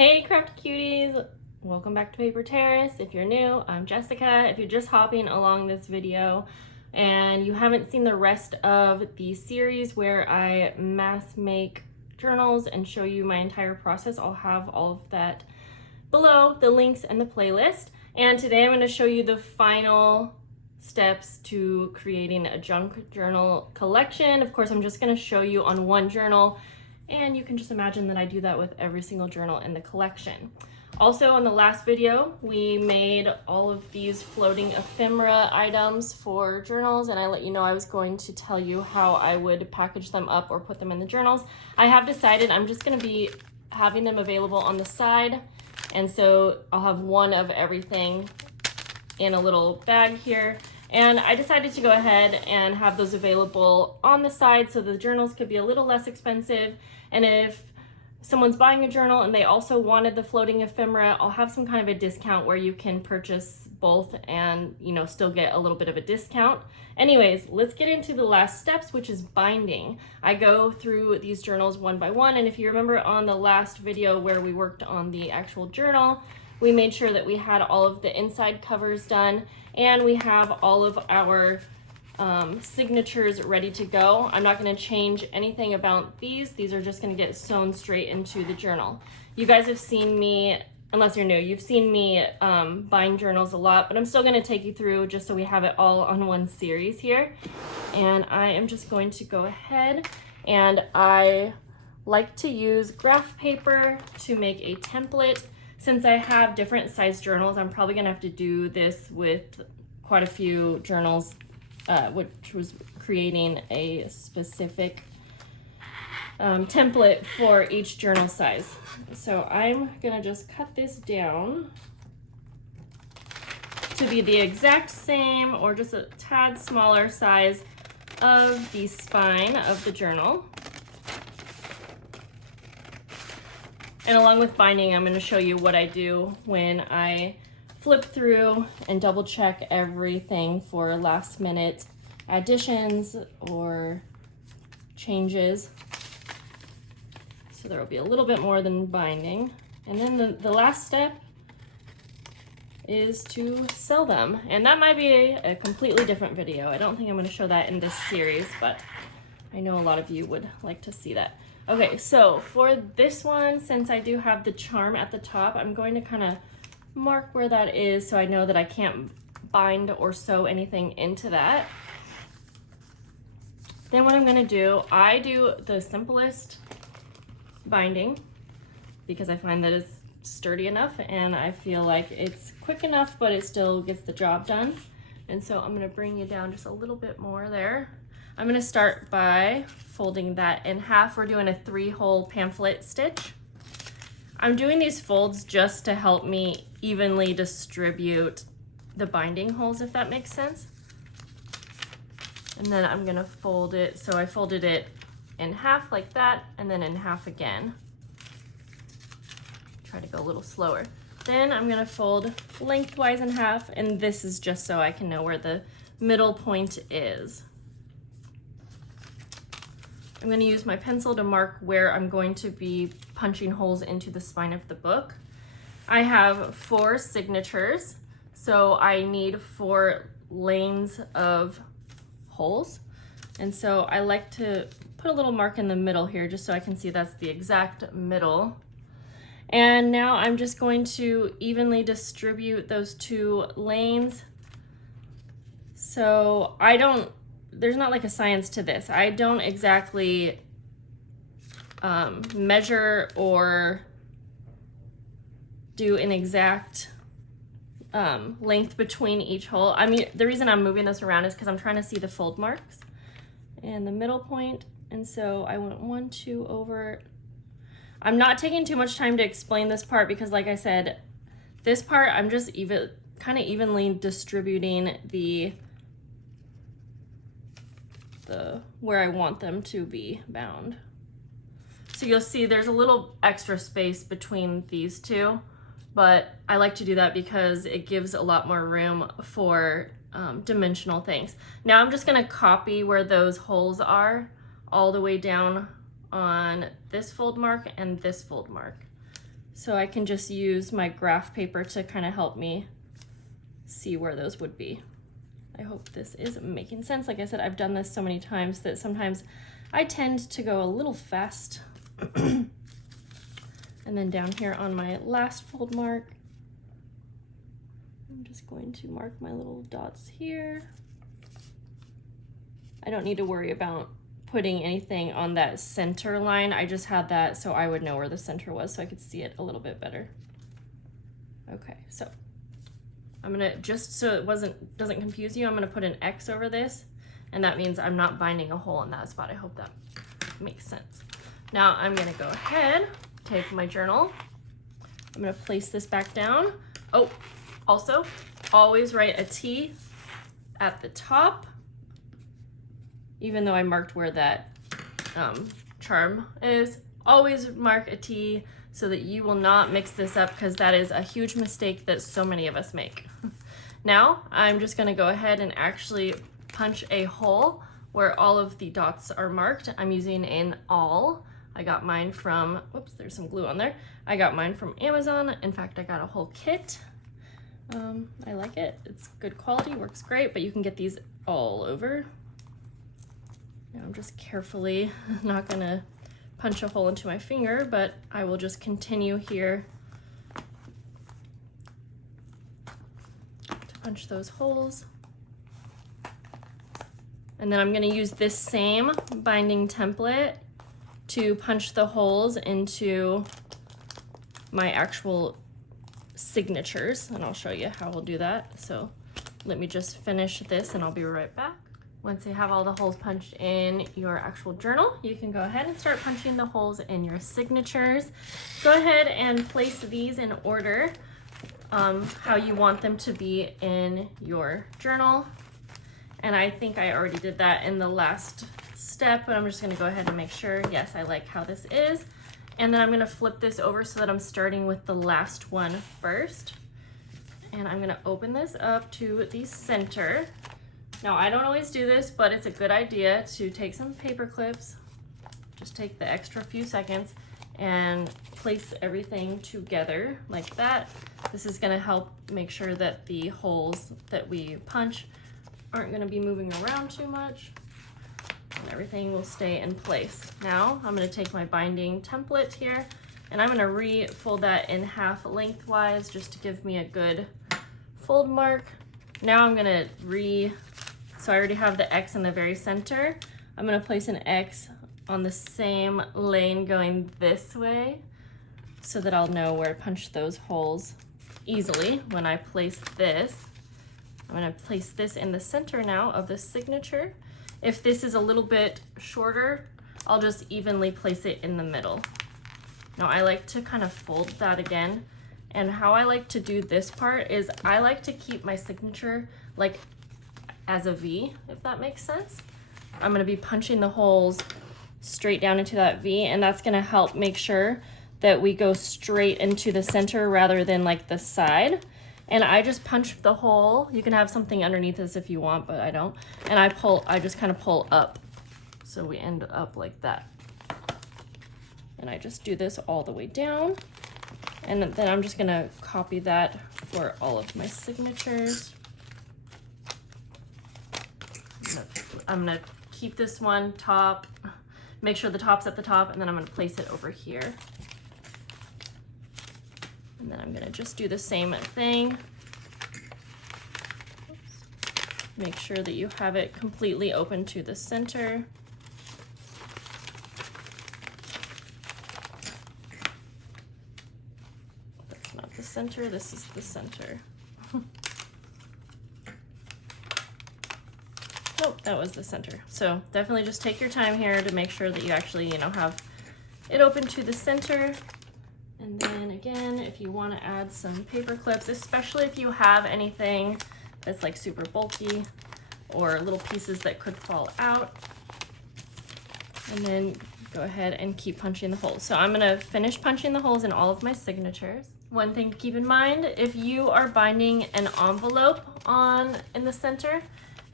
Hey craft cuties, welcome back to Paper Terrace. If you're new, I'm Jessica. If you're just hopping along this video and you haven't seen the rest of the series where I mass make journals and show you my entire process, I'll have all of that below, the links and the playlist. And today I'm going to show you the final steps to creating a junk journal collection. Of course, I'm just going to show you on one journal, and you can just imagine that I do that with every single journal in the collection. Also, in the last video, we made all of these floating ephemera items for journals, and I let you know I was going to tell you how I would package them up or put them in the journals. I have decided I'm just going to be having them available on the side, and so I'll have one of everything in a little bag here. And I decided to go ahead and have those available on the side so the journals could be a little less expensive. And if someone's buying a journal and they also wanted the floating ephemera, I'll have some kind of a discount where you can purchase both and, you know, still get a little bit of a discount. Anyways, let's get into the last steps, which is binding. I go through these journals one by one, and if you remember on the last video where we worked on the actual journal, we made sure that we had all of the inside covers done, and we have all of our signatures ready to go. I'm not going to change anything about these. These are just going to get sewn straight into the journal. You guys have seen me, unless you're new, you've seen me bind journals a lot, but I'm still going to take you through just so we have it all on one series here. And I am just going to go ahead, and I like to use graph paper to make a template. Since I have different size journals, I'm probably gonna have to do this with quite a few journals, which was creating a specific template for each journal size. So I'm gonna just cut this down to be the exact same or just a tad smaller size of the spine of the journal. And along with binding, I'm going to show you what I do when I flip through and double check everything for last minute additions or changes. So there will be a little bit more than binding. And then the last step is to sell them. And that might be a completely different video. I don't think I'm going to show that in this series, but I know a lot of you would like to see that. Okay, so for this one, since I do have the charm at the top, I'm going to kind of mark where that is so I know that I can't bind or sew anything into that. Then what I'm going to do, I do the simplest binding because I find that it's sturdy enough and I feel like it's quick enough, but it still gets the job done. And so I'm going to bring you down just a little bit more there. I'm going to start by folding that in half. We're doing a 3-hole pamphlet stitch. I'm doing these folds just to help me evenly distribute the binding holes, if that makes sense. And then I'm going to fold it. So I folded it in half like that, and then in half again. Try to go a little slower. Then I'm going to fold lengthwise in half, and this is just so I can know where the middle point is. I'm going to use my pencil to mark where I'm going to be punching holes into the spine of the book. I have 4 signatures, so I need 4 lanes of holes. And so I like to put a little mark in the middle here just so I can see that's the exact middle. And now I'm just going to evenly distribute those 2 lanes. So there's not like a science to this. I don't exactly measure or do an exact length between each hole. I mean, the reason I'm moving this around is because I'm trying to see the fold marks and the middle point. And so I went 1, 2 over. I'm not taking too much time to explain this part because, like I said, this part I'm just kind of evenly distributing the where I want them to be bound. So you'll see there's a little extra space between these two, but I like to do that because it gives a lot more room for dimensional things. Now I'm just gonna copy where those holes are all the way down on this fold mark and this fold mark. so I can just use my graph paper to kind of help me see where those would be. I hope this is making sense. Like I said, I've done this so many times that sometimes I tend to go a little fast. And then down here on my last fold mark, I'm just going to mark my little dots here. I don't need to worry about putting anything on that center line. I just had that so I would know where the center was so I could see it a little bit better. Okay, so I'm gonna, just so it doesn't confuse you, I'm gonna put an X over this, and that means I'm not binding a hole in that spot. I hope that makes sense. Now I'm gonna go ahead, take my journal, I'm gonna place this back down. Oh, also, always write a T at the top, even though I marked where that charm is. Always mark a T so that you will not mix this up, because that is a huge mistake that so many of us make. Now, I'm just gonna go ahead and actually punch a hole where all of the dots are marked. I'm using an awl. I got mine from, whoops, there's some glue on there. I got mine from Amazon. In fact, I got a whole kit. I like it. It's good quality, works great, but you can get these all over. Now I'm just carefully not gonna punch a hole into my finger, but I will just continue here to punch those holes. And then I'm gonna use this same binding template to punch the holes into my actual signatures, and I'll show you how we'll do that. So let me just finish this and I'll be right back. Once you have all the holes punched in your actual journal, you can go ahead and start punching the holes in your signatures. Go ahead and place these in order how you want them to be in your journal. And I think I already did that in the last step, but I'm just gonna go ahead and make sure, yes, I like how this is. And then I'm gonna flip this over so that I'm starting with the last one first. And I'm gonna open this up to the center. Now, I don't always do this, but it's a good idea to take some paper clips, just take the extra few seconds and place everything together like that. This is gonna help make sure that the holes that we punch aren't gonna be moving around too much, and everything will stay in place. Now, I'm gonna take my binding template here, and I'm gonna re-fold that in half lengthwise just to give me a good fold mark. Now I'm gonna so I already have the X in the very center. I'm gonna place an X on the same lane going this way so that I'll know where to punch those holes easily when I place this. I'm gonna place this in the center now of the signature. If this is a little bit shorter, I'll just evenly place it in the middle. Now I like to kind of fold that again. And how I like to do this part is I like to keep my signature like as a V, if that makes sense. I'm gonna be punching the holes straight down into that V, and that's gonna help make sure that we go straight into the center rather than like the side. And I just punch the hole. You can have something underneath this if you want, but I don't. And I just kind of pull up. So we end up like that. And I just do this all the way down. And then I'm just gonna copy that for all of my signatures. I'm gonna keep this one top, make sure the top's at the top, and then I'm gonna place it over here. And then I'm gonna just do the same thing. Make sure that you have it completely open to the center. That's not the center, this is the center. Nope, that was the center. So definitely just take your time here to make sure that you actually, have it open to the center. And then again, if you want to add some paper clips, especially if you have anything that's like super bulky or little pieces that could fall out, and then go ahead and keep punching the holes. So I'm gonna finish punching the holes in all of my signatures. One thing to keep in mind, if you are binding an envelope in the center,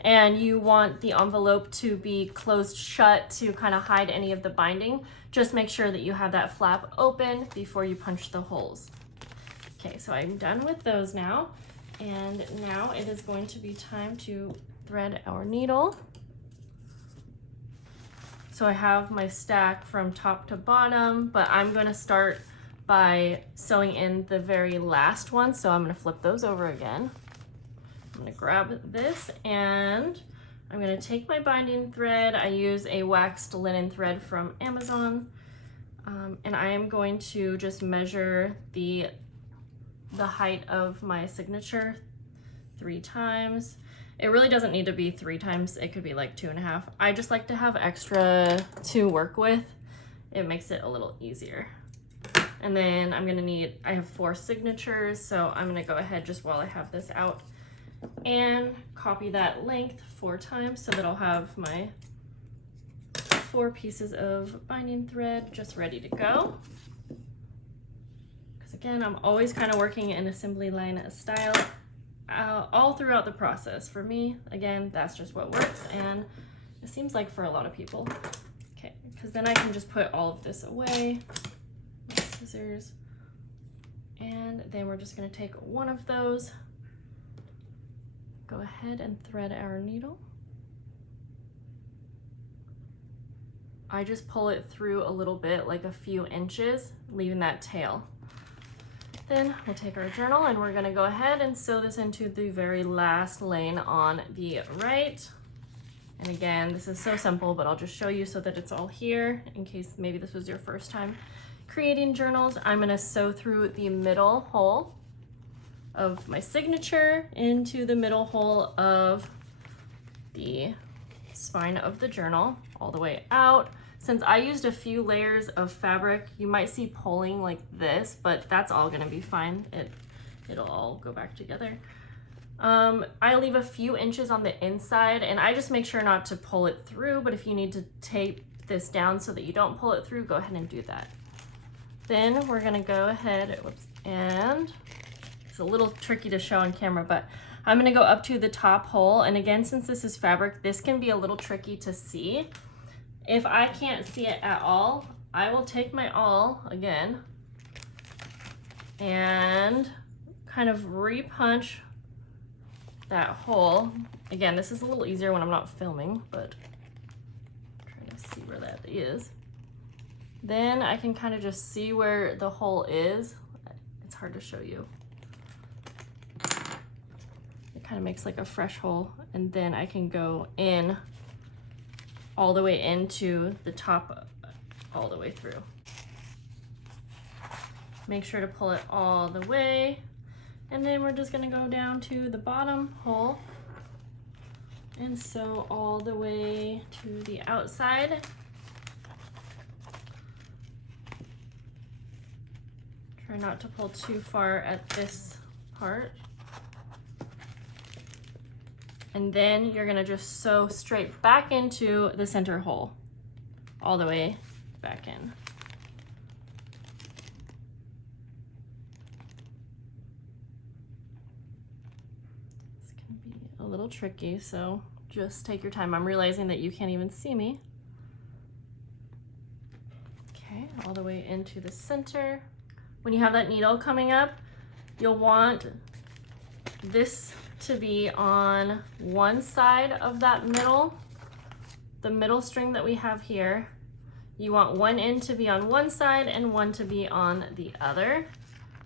and you want the envelope to be closed shut to kind of hide any of the binding, just make sure that you have that flap open before you punch the holes. Okay, so I'm done with those now, and now it is going to be time to thread our needle. So I have my stack from top to bottom, but I'm going to start by sewing in the very last one. So I'm going to flip those over again. I'm going to grab this and I'm going to take my binding thread. I use a waxed linen thread from Amazon. And I am going to just measure the height of my signature 3 times. It really doesn't need to be 3 times. It could be like 2.5. I just like to have extra to work with. It makes it a little easier. And then I'm gonna need, I have 4 signatures, so I'm gonna go ahead just while I have this out and copy that length 4 times so that I'll have my 4 pieces of binding thread just ready to go. Because again, I'm always kind of working in assembly line style all throughout the process. For me, again, that's just what works, and it seems like for a lot of people. Okay, because then I can just put all of this away with scissors, and then we're just going to take one of those, go ahead and thread our needle. I just pull it through a little bit, like a few inches, leaving that tail. Then we'll take our journal and we're gonna go ahead and sew this into the very last lane on the right. And again, this is so simple, but I'll just show you so that it's all here in case maybe this was your first time creating journals. I'm gonna sew through the middle hole of my signature into the middle hole of the spine of the journal all the way out. Since I used a few layers of fabric, you might see pulling like this, but that's all gonna be fine. It'll all go back together. I leave a few inches on the inside, and I just make sure not to pull it through, but if you need to tape this down so that you don't pull it through, go ahead and do that. Then we're gonna go ahead, and it's a little tricky to show on camera, but I'm gonna go up to the top hole, and again, since this is fabric, this can be a little tricky to see. If I can't see it at all, I will take my awl again and kind of re-punch that hole. Again, this is a little easier when I'm not filming, but I'm trying to see where that is. Then I can kind of just see where the hole is. It's hard to show you. It kind of makes like a fresh hole, and then I can go in all the way into the top, all the way through. Make sure to pull it all the way, and then we're just gonna go down to the bottom hole and sew all the way to the outside. Try not to pull too far at this part. And then you're gonna just sew straight back into the center hole, all the way back in. It's gonna be a little tricky, so just take your time. I'm realizing that you can't even see me. Okay, all the way into the center. When you have that needle coming up, you'll want this to be on one side of that middle, the middle string that we have here. You want one end to be on one side and one to be on the other.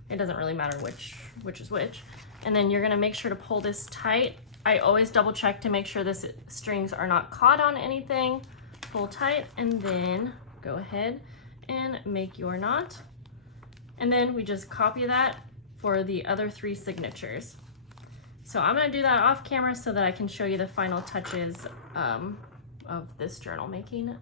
It doesn't really matter which is which. And then you're gonna make sure to pull this tight. I always double check to make sure the strings are not caught on anything. Pull tight, and then go ahead and make your knot. And then we just copy that for the other 3 signatures. So I'm gonna do that off camera so that I can show you the final touches of this journal making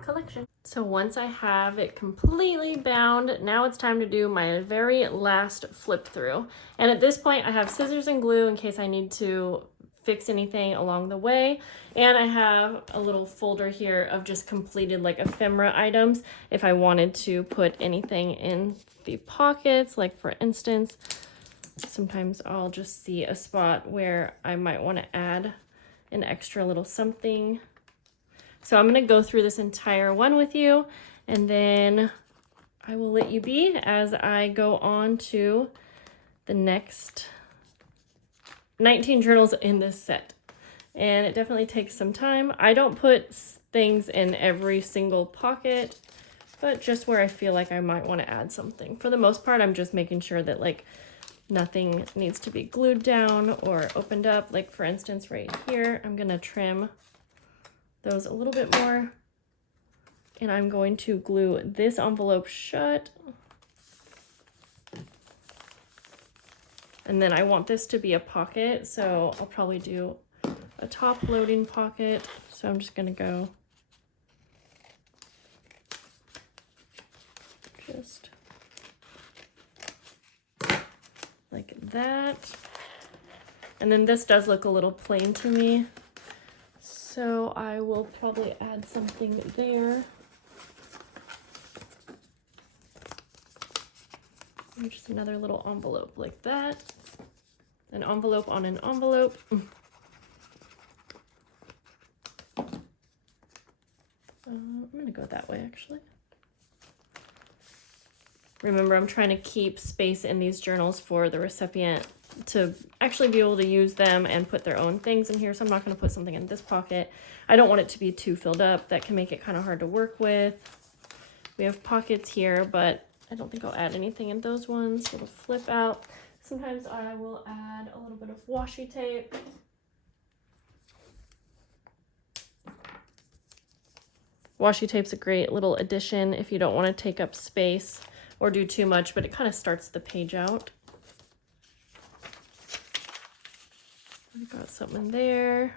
collection. So once I have it completely bound, now it's time to do my very last flip through. And at this point I have scissors and glue in case I need to fix anything along the way. And I have a little folder here of just completed like ephemera items if I wanted to put anything in the pockets, like for instance, sometimes I'll just see a spot where I might want to add an extra little something. So I'm going to go through this entire one with you, and then I will let you be as I go on to the next 19 journals in this set. And it definitely takes some time. I don't put things in every single pocket, but just where I feel like I might want to add something. For the most part, I'm just making sure that like nothing needs to be glued down or opened up. Like for instance, right here, I'm gonna trim those a little bit more. And I'm going to glue this envelope shut. And then I want this to be a pocket, so I'll probably do a top loading pocket. So I'm just gonna go just like that. And then this does look a little plain to me, so I will probably add something there. And just another little envelope like that. An envelope on an envelope. I'm gonna go that way actually. Remember, I'm trying to keep space in these journals for the recipient to actually be able to use them and put their own things in here. So I'm not gonna put something in this pocket. I don't want it to be too filled up. That can make it kind of hard to work with. We have pockets here, but I don't think I'll add anything in those ones. It'll flip out. Sometimes I will add a little bit of washi tape. Washi tape's a great little addition if you don't want to take up space or do too much, but it kind of starts the page out. I've got something there.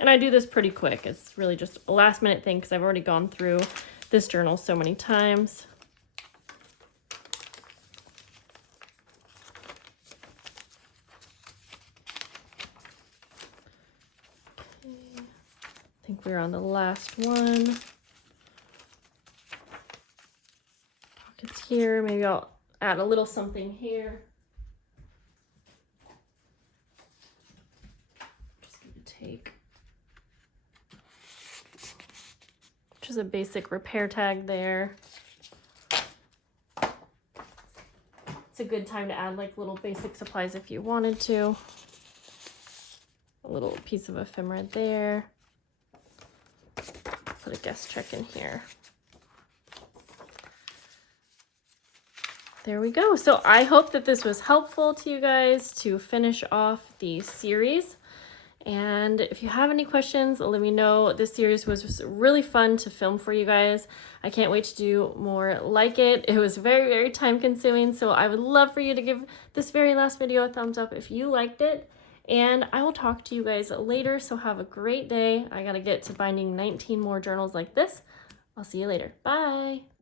And I do this pretty quick. It's really just a last minute thing because I've already gone through this journal so many times. Okay. I think we're on the last one. Pockets here. Maybe I'll add a little something here. Just gonna take just a basic repair tag there. It's a good time to add like little basic supplies if you wanted to. A little piece of ephemera there. Put a guest check in here. There we go. So I hope that this was helpful to you guys to finish off the series. And if you have any questions, let me know. This series was really fun to film for you guys. I can't wait to do more like it. It was very, very time consuming. So I would love for you to give this very last video a thumbs up if you liked it. And I will talk to you guys later. So have a great day. I gotta get to binding 19 more journals like this. I'll see you later. Bye.